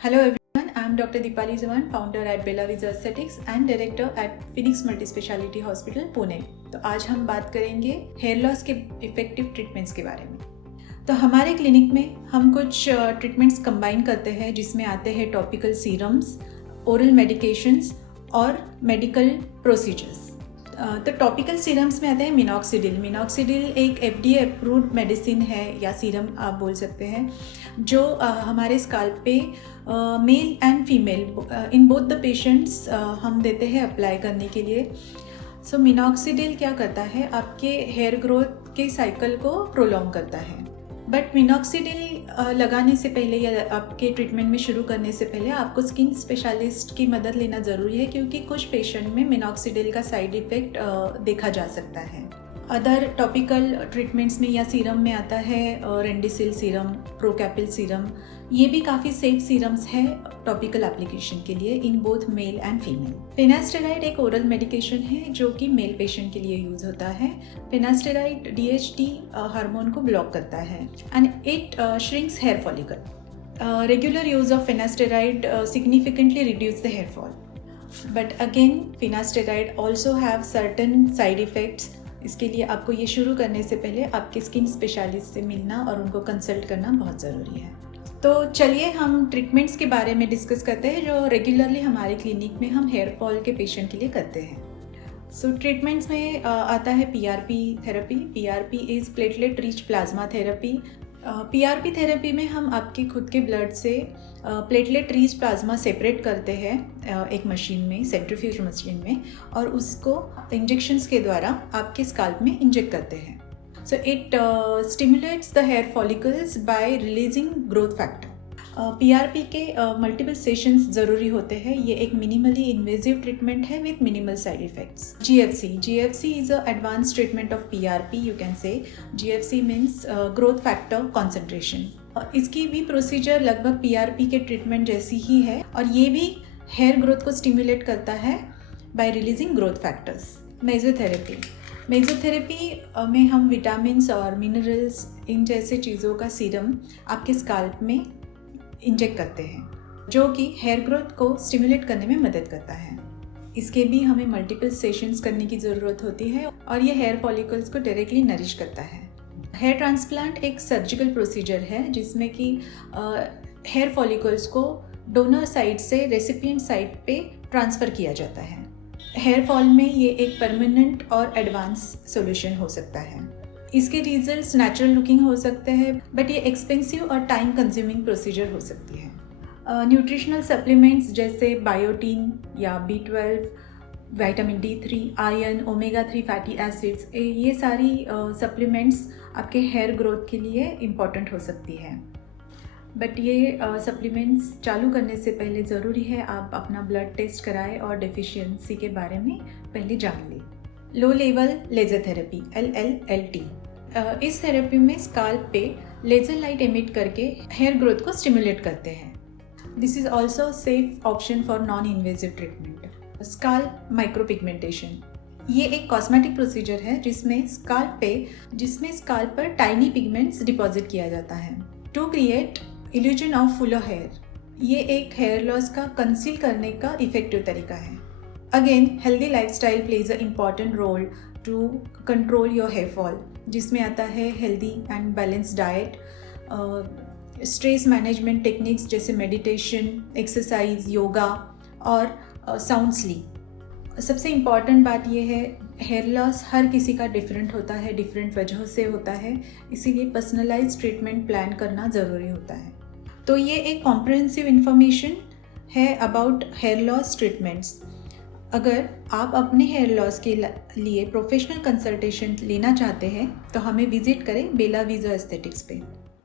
Hello everyone, I am Dr. Deepali Zawan, founder at Bella Visa Aesthetics and director at Phoenix Multispeciality Hospital, Pune. तो आज हम बात करेंगे hair loss के effective treatments के बारे में। तो हमारे क्लिनिक में हम कुछ ट्रीटमेंट्स कंबाइन करते हैं जिसमें आते हैं टॉपिकल सीरम्स, ओरल मेडिकेशंस और मेडिकल प्रोसीजर्स। तो टॉपिकल सीरम्स में आते हैं मिनॉक्सिडिल। मिनॉक्सिडिल एक FDA अप्रूव्ड मेडिसिन है या सीरम आप बोल सकते हैं, जो हमारे स्काल्प पे male and female in both the patients हम देते हैं अप्लाई करने के लिए। सो मिनॉक्सिडिल क्या करता है, आपके हेयर ग्रोथ के साइकिल को प्रोलॉन्ग करता है। बट मिनॉक्सिडिल लगाने से पहले या आपके ट्रीटमेंट में शुरू करने से पहले आपको स्किन स्पेशलिस्ट की मदद लेना ज़रूरी है, क्योंकि कुछ पेशेंट में मिनॉक्सिडिल का साइड इफ़ेक्ट देखा जा सकता है। अदर टॉपिकल ट्रीटमेंट्स में या सीरम में आता है रेंडिसिल सीरम, प्रोकैपिल सीरम। ये भी काफ़ी सेफ सीरम्स है टॉपिकल एप्लीकेशन के लिए in both male and female. Finasteride एक ओरल मेडिकेशन है जो कि मेल पेशेंट के लिए यूज़ होता है। फिनास्टेराइड DHT हार्मोन को ब्लॉक करता है and it shrinks hair follicle. Regular use of finasteride significantly reduce the hair fall. But again, finasteride also have certain side effects. इसके लिए आपको ये शुरू करने से पहले आपके स्किन स्पेशलिस्ट से मिलना और उनको कंसल्ट करना बहुत ज़रूरी है। तो चलिए हम ट्रीटमेंट्स के बारे में डिस्कस करते हैं जो रेगुलरली हमारे क्लिनिक में हम हेयर फॉल के पेशेंट के लिए करते हैं। सो ट्रीटमेंट्स में आता है PRP therapy. PRP is platelet rich plasma therapy. PRP therapy में हम आपके खुद के ब्लड से प्लेटलेट रिच प्लाज्मा सेपरेट करते हैं एक मशीन में, सेंट्रीफ्यूज मशीन में, और उसको इंजेक्शंस के द्वारा आपके स्काल्प में इंजेक्ट करते हैं। So it stimulates the hair follicles by releasing growth factor. PRP के मल्टीपल सेशंस ज़रूरी होते हैं। ये एक मिनिमली इन्वेजिव ट्रीटमेंट है with minimal side effects. GFC is a advance treatment of PRP, you can say. GFC means growth factor concentration. इसकी भी procedure लगभग PRP के ट्रीटमेंट जैसी ही है और ये भी हेयर ग्रोथ को स्टिमुलेट करता है बाय रिलीजिंग ग्रोथ फैक्टर्स। मेजोथेरेपी में हम विटामिन्स और मिनरल्स इन जैसे चीज़ों का सीरम आपके स्काल्प में इंजेक्ट करते हैं, जो कि हेयर ग्रोथ को स्टिमुलेट करने में मदद करता है। इसके भी हमें मल्टीपल सेशंस करने की ज़रूरत होती है और ये हेयर फॉलिकल्स को डायरेक्टली नरिश करता है। हेयर ट्रांसप्लांट एक सर्जिकल प्रोसीजर है जिसमें कि हेयर फॉलिकल्स को डोनर साइड से रेसिपिएंट साइड पे ट्रांसफ़र किया जाता है। हेयर फॉल में ये एक परमानेंट और एडवांस सॉल्यूशन हो सकता है। इसके रिजल्ट्स नेचुरल लुकिंग हो सकते हैं, बट ये एक्सपेंसिव और टाइम कंज्यूमिंग प्रोसीजर हो सकती है। न्यूट्रिशनल सप्लीमेंट्स जैसे बायोटीन या B12, vitamin D3, iron, omega-3 fatty acids, ये सारी सप्लीमेंट्स आपके हेयर ग्रोथ के लिए इम्पॉर्टेंट हो सकती है। बट ये सप्लीमेंट्स चालू करने से पहले ज़रूरी है आप अपना ब्लड टेस्ट कराएं और डेफिशिएंसी के बारे में पहले जान लें। Low level laser therapy LLLT। इस थेरेपी में स्काल्प पे लेज़र लाइट एमिट करके हेयर ग्रोथ को स्टिमुलेट करते हैं। This is also safe option for non invasive treatment. Scalp micropigmentation, ये एक कॉस्मेटिक प्रोसीजर है जिसमें स्काल्प पर टाइनी पिगमेंट्स डिपॉजिट किया जाता है to create illusion of fuller hair. ये एक हेयर लॉस का कंसील करने का इफेक्टिव तरीका है। Again, healthy lifestyle plays a important role to control your hair fall, जिसमें आता है healthy and balance diet, stress management techniques जैसे मेडिटेशन, एक्सरसाइज, योगा और साउंड स्लीप। सबसे इम्पॉर्टेंट बात यह है, हेयर लॉस हर किसी का डिफरेंट होता है, डिफरेंट वजहों से होता है, इसीलिए पर्सनलाइज्ड ट्रीटमेंट प्लान करना ज़रूरी होता है। तो ये एक कॉम्प्रिहेंसिव इन्फॉर्मेशन है अबाउट हेयर लॉस ट्रीटमेंट्स। अगर आप अपने हेयर लॉस के लिए प्रोफेशनल कंसल्टेशन लेना चाहते हैं तो हमें विजिट करें बेला विज़ा एस्थेटिक्स पे।